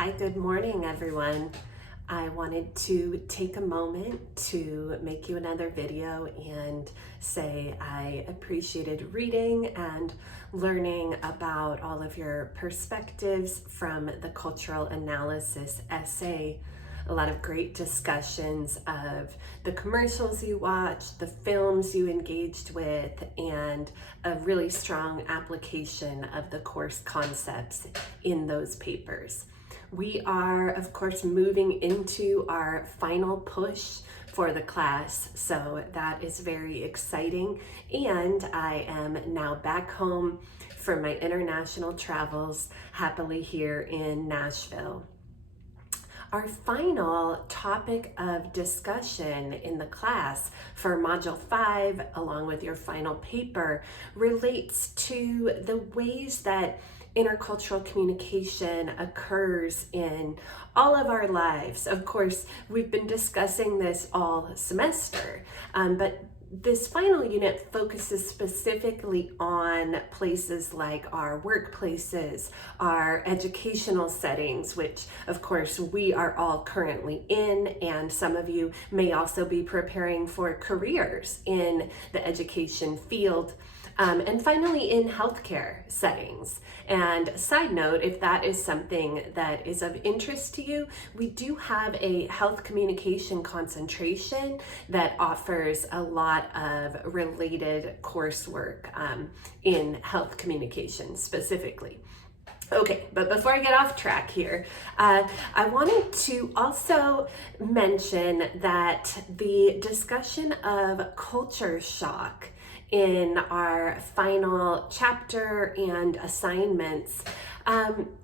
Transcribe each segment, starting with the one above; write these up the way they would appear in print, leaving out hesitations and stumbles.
Hi, good morning, everyone. I wanted to take a moment to make you another video and say I appreciated reading and learning about all of your perspectives from the cultural analysis essay. A lot of great discussions of the commercials you watched, the films you engaged with, and a really strong application of the course concepts in those papers. We are, of course, moving into our final push for the class, so that is very exciting. And I am now back home for my international travels, happily here in Nashville. Our final topic of discussion in the class for Module 5, along with your final paper, relates to the ways that intercultural communication occurs in all of our lives. Of course, we've been discussing this all semester, but this final unit focuses specifically on places like our workplaces, our educational settings, which of course we are all currently in, and some of you may also be preparing for careers in the education field. And finally, in healthcare settings. And side note, if that is something that is of interest to you, we do have a health communication concentration that offers a lot of related coursework in health communication specifically. Okay, but before I get off track here, I wanted to also mention that the discussion of culture shock in our final chapter and assignments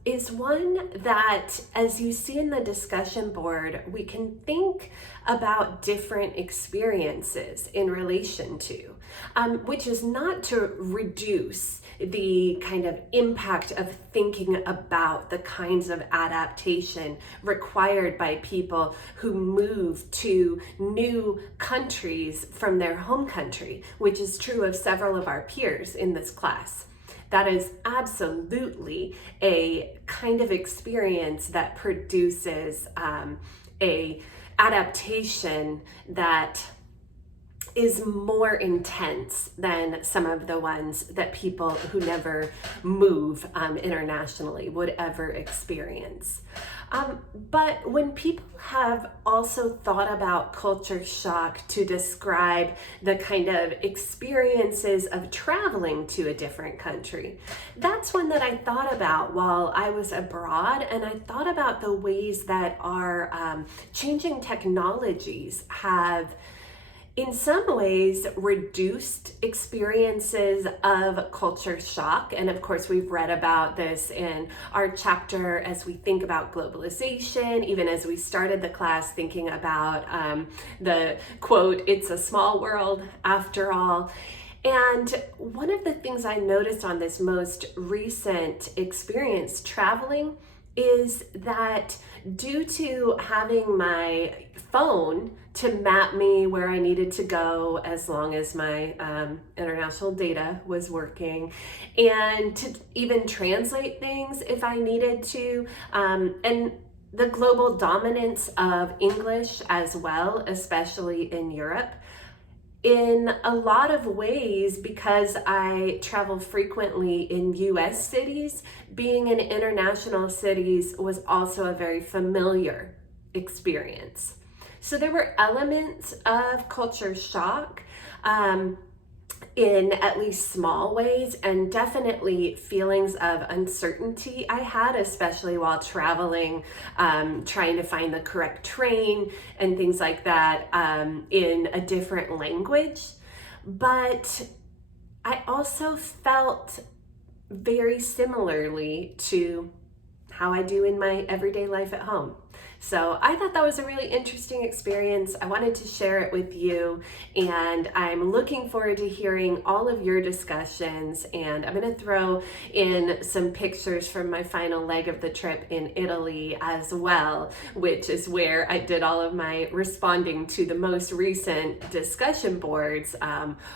is one that, as you see in the discussion board, we can think about different experiences in relation to, which is not to reduce the kind of impact of thinking about the kinds of adaptation required by people who move to new countries from their home country, which is true of several of our peers in this class. That is absolutely a kind of experience that produces a adaptation that is more intense than some of the ones that people who never move internationally would ever experience. But when people have also thought about culture shock to describe the kind of experiences of traveling to a different country, that's one that I thought about while I was abroad, and I thought about the ways that our changing technologies have in some ways reduced experiences of culture shock. And of course, we've read about this in our chapter as we think about globalization, even as we started the class thinking about the quote, "It's a small world after all." And one of the things I noticed on this most recent experience traveling is that due to having my phone to map me where I needed to go as long as my international data was working, and to even translate things if I needed to, and the global dominance of English as well, especially in Europe, in a lot of ways, because I travel frequently in US cities, being in international cities was also a very familiar experience. So there were elements of culture shock in at least small ways, and definitely feelings of uncertainty I had, especially while traveling, trying to find the correct train and things like that in a different language. But I also felt very similarly to how I do in my everyday life at home. So I thought that was a really interesting experience. I wanted to share it with you, and I'm looking forward to hearing all of your discussions. And I'm going to throw in some pictures from my final leg of the trip in Italy as well, which is where I did all of my responding to the most recent discussion boards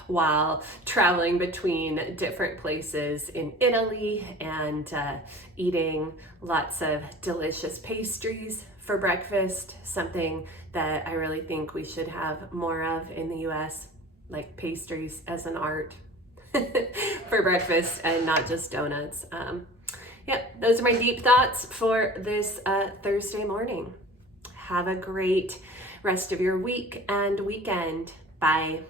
while traveling between different places in Italy and eating lots of delicious pastries for breakfast, something that I really think we should have more of in the US, like pastries as an art for breakfast and not just donuts. Yep, those are my deep thoughts for this Thursday morning. Have a great rest of your week and weekend. Bye.